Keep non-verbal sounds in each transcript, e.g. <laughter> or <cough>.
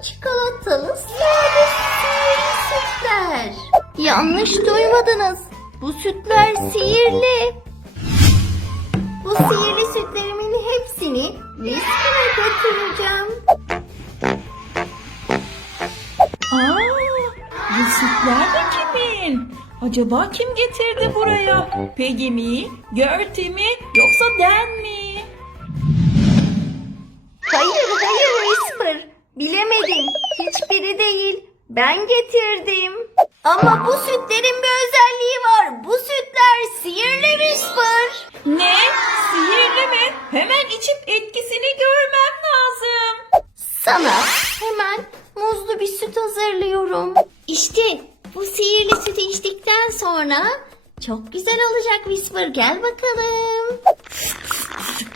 çikolatalı sade sihirli sütler. Yanlış duymadınız. Bu sütler sihirli. Bu sihirli sütlerimin hepsini Whisper'a götüreceğim. Aa, bu sütler de kimin? Acaba kim getirdi buraya? Peggy mi, Gertie mi yoksa Dan mi? Ben getirdim. Ama bu sütlerin bir özelliği var. Bu sütler sihirli Whisper. Ne? Sihirli mi? Hemen içip etkisini görmem lazım. Sana hemen muzlu bir süt hazırlıyorum. İşte bu sihirli sütü içtikten sonra çok güzel olacak Whisper. Gel bakalım.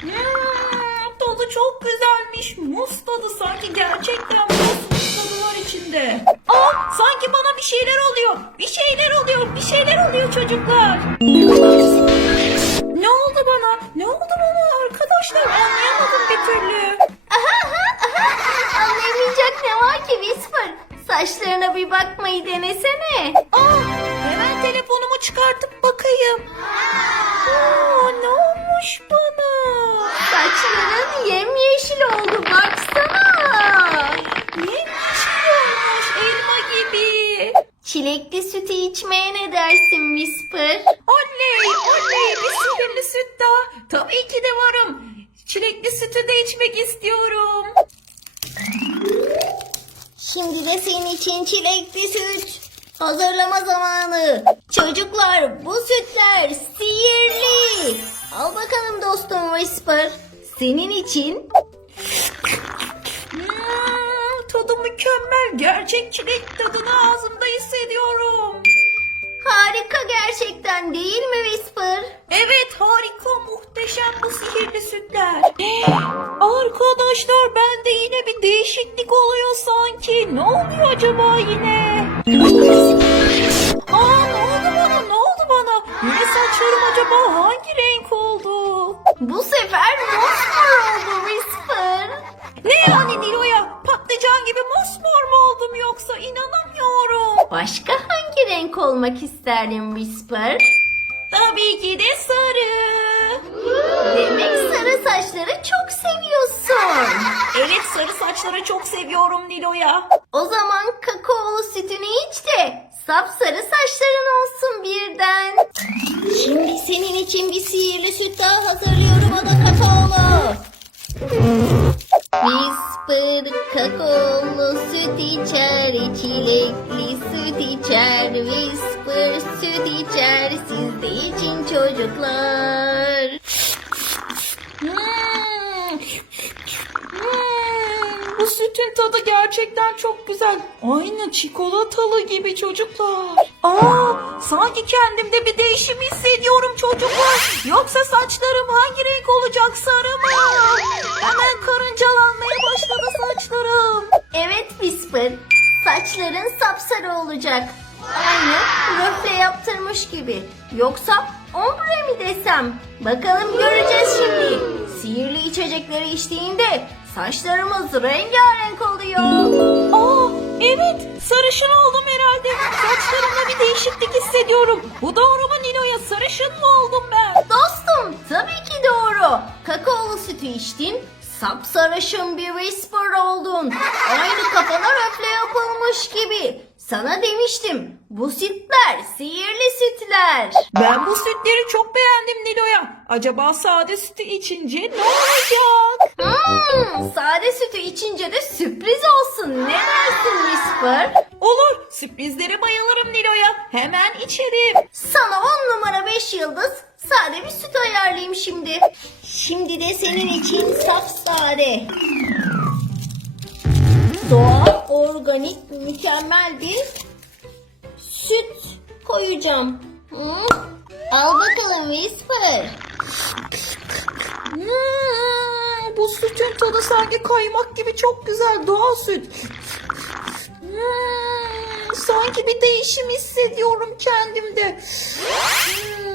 Hmm, tadı çok güzelmiş. Muz tadı sanki gerçekten muz içinde. Aa, sanki bana bir şeyler oluyor. Bir şeyler oluyor. Bir şeyler oluyor çocuklar. Ne oldu bana? Ne oldu bana arkadaşlar? Anlayamadım bir türlü. Aha, aha, aha. Anlayamayacak ne var ki Whisper? Saçlarına bir bakmayı denesene. Aa, hemen telefonumu çıkartıp bakayım. Aa, ne olmuş bana? Saçların yemyeşil oldu baksana. Yemyeşil olmuş elma gibi. Çilekli sütü içmeye ne dersin Whisper? Oley oley bir sihirli süt daha. Tabii ki de varım. Çilekli sütü de içmek istiyorum. Şimdi de senin için çilekli süt. Hazırlama zamanı. Çocuklar bu sütler sihirli. Al bakalım dostum Whisper. Senin için tadı mükemmel. Gerçek çilek tadını ağzımda hissediyorum. harika gerçekten değil mi Whisper? Evet harika muhteşem bu sihirli sütler. <gasps> Arkadaşlar bende yine bir değişiklik oluyor sanki. Ne oluyor acaba yine? Aa ne oldu bana ne oldu bana? Yine saçlarım acaba hangi renk oldu? Bu sefer mosmor oldu Whisper. Ne yani Nilo'ya? Patlıcan gibi mosmor mu oldum yoksa inanamıyorum. Başka hangi renk olmak isterdin Whisper? Tabii ki de sarı. Demek sarı saçları çok seviyorsun. Evet sarı saçları çok seviyorum Nilo'ya. O zaman kakaolu sütünü iç de sapsarı saçların olsun birden. Şimdi senin için bir sihirli süt daha hazırlıyorum o da kakaolu. Kakaolu süt içer, çilekli süt içer. Whisper süt içer, siz de için çocuklar. Bu sütün tadı gerçekten çok güzel. Aynı çikolatalı gibi çocuklar. Aa, sanki kendimde bir değişim hissediyorum çocuklar. Yoksa saçlarım hangi renk olacak sarı mı? Hemen karıncalanmaya başladı saçlarım. Evet Whisper, saçların sapsarı olacak. Aynı röfle yaptırmış gibi. Yoksa ombre mi desem? Bakalım göreceğiz şimdi. Sihirli içecekleri içtiğinde saçlarımız rengarenk oluyor. Aa, evet sarışın oldum herhalde. Saçlarımda bir değişiklik hissediyorum. Bu doğru mu Nilo'ya sarışın mı oldum ben? Dostum tabii ki doğru. Kakaolu sütü içtin, sapsarışın bir whisper oldun. Aynı kafana röfle yapılmış gibi. Sana demiştim bu sütler sihirli sütler. Ben bu sütleri çok beğendim Nilo'ya. Acaba sade sütü içince ne olacak? Hmm, sade sütü içince de sürpriz olsun. Ne dersin Whisper? Olur sürprizlere bayılırım Nilo'ya. Hemen içerim. Sana 10 numara 5 yıldız sade bir süt ayarlayayım şimdi. Şimdi de senin için sade. Doğal, organik, mükemmel bir süt koyacağım. Hı? Al bakalım Whisper. Hmm, bu sütün tadı sanki kaymak gibi çok güzel doğal süt. Hmm, sanki bir değişim hissediyorum kendimde. Hmm.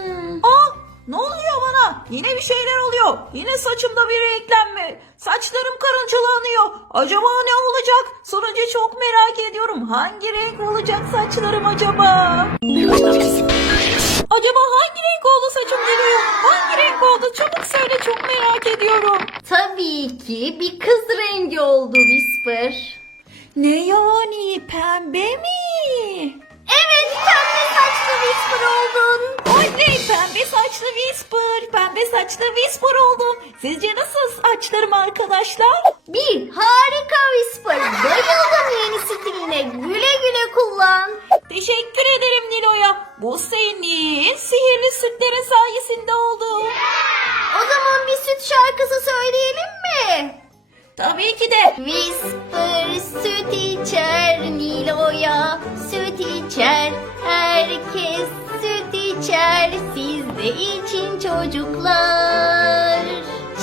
Ne oluyor bana? Yine bir şeyler oluyor. Yine saçımda bir renklenme. Saçlarım karıncalanıyor. Acaba ne olacak? Sonucu çok merak ediyorum. Hangi renk olacak saçlarım acaba? Acaba hangi renk oldu saçım geliyor? Hangi renk oldu? Çabuk söyle çok merak ediyorum. Tabii ki bir kız rengi oldu Whisper. Ne yani pembe mi? Pembe saçlı Whisper oldum. Sizce nasıl saçlarım arkadaşlar? Bir harika Whisper. Bayıldım yeni stiline. Güle güle kullan. Teşekkür ederim Nilo'ya. Bu senin sihirli sütlerin sayesinde oldu. O zaman bir süt şarkısı söyleyelim mi? Tabii ki de. Whisper süt içer Nilo'ya süt içer herkes süt içer de için çocuklar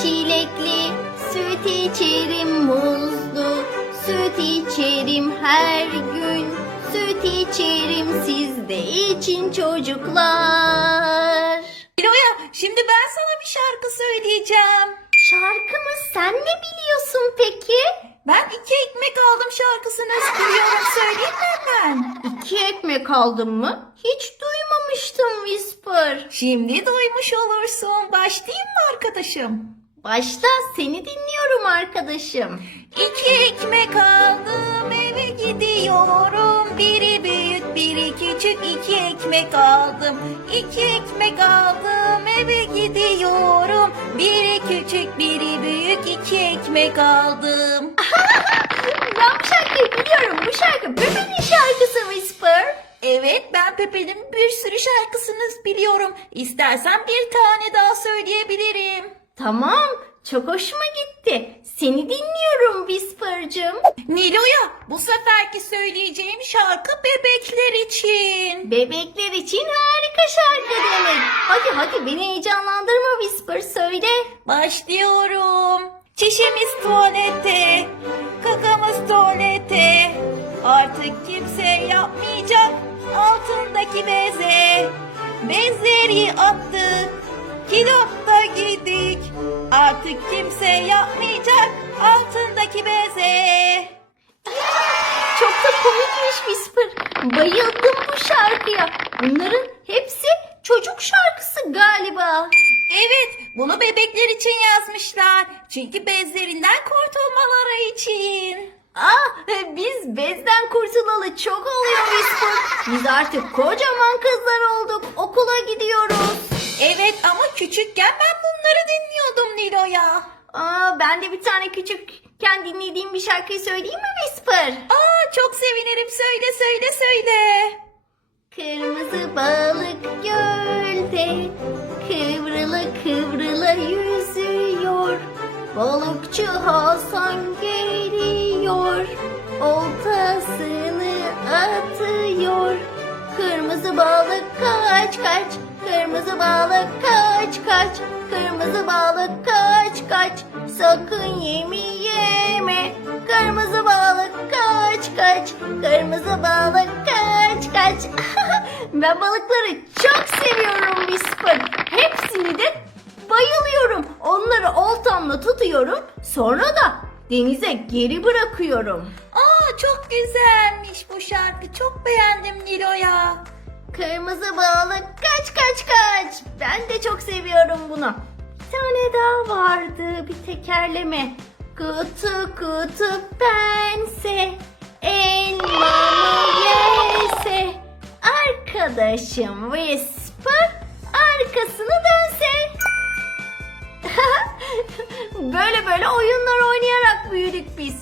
çilekli süt içerim muzlu süt içerim her gün süt içerim siz de için çocuklar Nilo'ya şimdi ben sana bir şarkı söyleyeceğim. şarkımı sen ne biliyorsun peki? Ben iki ekmek aldım şarkısını biliyorum söyleyeyim mi hemen? İki ekmek aldın mı? Hiç duymamıştım Whisper. Şimdi duymuş olursun. Başlayayım mı arkadaşım? Başta seni dinliyorum arkadaşım. İki ekmek aldım eve gidiyorum. Biri büyük biri küçük iki ekmek aldım. İki ekmek aldım eve gidiyorum. Biri küçük biri büyük iki ekmek aldım. Ben bu şarkıyı biliyorum. Bu şarkı Pepe'nin şarkısı Whisper. Evet ben Pepe'nin bir sürü şarkısını biliyorum. İstersen bir tane daha söyleyebilirim. Tamam. Çok hoşuma gitti. Seni dinliyorum Whisper'cığım. Nilo'ya bu seferki söyleyeceğim şarkı bebekler için. Bebekler için harika şarkı demek. Hadi hadi beni heyecanlandırma Whisper söyle. Başlıyorum. Çişimiz tuvalete, kakamız tuvalete. Artık kimse yapmayacak altındaki beze. Bezleri attık, kilopta gittik. Artık kimse yapmayacak altındaki beze. Çok da komikmiş Whisper. Bayıldım bu şarkıya. Bunların hepsi çocuk şarkısı galiba. Evet, bunu bebekler için yazmışlar. Çünkü bezlerinden kurtulmaları için. Ah biz bezden kurtulalı çok oluyor Whisper. Biz artık kocaman kızlar olduk. Okula gidiyoruz. Evet ama küçükken ben bunları dinliyordum Nilo'ya. Aa, ben de bir tane küçükken dinlediğim bir şarkıyı söyleyeyim mi Whisper? Aa çok sevinirim söyle söyle söyle. Kırmızı balık gölde kıvrıla kıvrıla yüzüyor. Balıkçı Hasan geliyor. Oltasını atıyor. Kırmızı balık kaç kaç. Kırmızı balık kaç kaç. Kırmızı balık kaç kaç. Sakın yemi yeme. Kırmızı balık kaç kaç. Kırmızı balık kaç kaç. <laughs> ben balıkları çok seviyorum Whisper. Hepsini de bayılıyorum. Onları oltamla tutuyorum. Sonra da denize geri bırakıyorum. Aa çok güzelmiş bu şarkı çok beğendim Nilo'ya. Kırmızı balık kaç kaç kaç. Ben de çok seviyorum bunu. Bir tane daha vardı bir tekerleme. Kutu kutu pense elmamı yese. Arkadaşım Whisper böyle böyle oyunlar oynayarak büyüdük biz.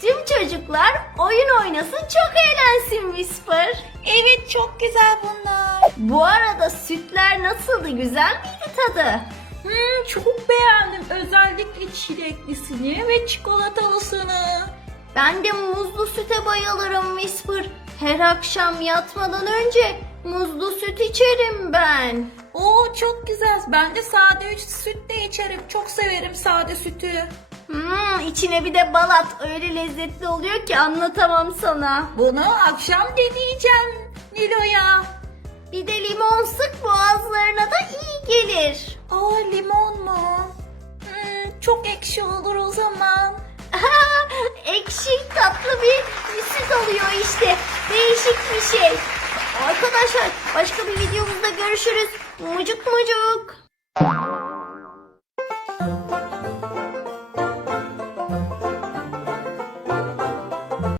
Tüm çocuklar oyun oynasın çok eğlensin Whisper. Evet çok güzel bunlar. Bu arada sütler nasıldı? Güzel miydi tadı? Hmm, çok beğendim özellikle çileklisini ve çikolatalısını. Ben de muzlu süte bayılırım Whisper. Her akşam yatmadan önce muzlu süt içerim ben. Oo çok güzel. Ben de sade üç süt de içerim. Çok severim sade sütü. Hmm, içine bir de balat öyle lezzetli oluyor ki anlatamam sana. Bunu akşam deneyeceğim Nilo'ya. Bir de limon sık boğazlarına da iyi gelir. Aa limon mu? Hmm, çok ekşi olur o zaman. <laughs> Ekşi tatlı bir bir süt oluyor işte. Değişik bir şey. Arkadaşlar başka bir videomuzda görüşürüz. Mucuk mucuk.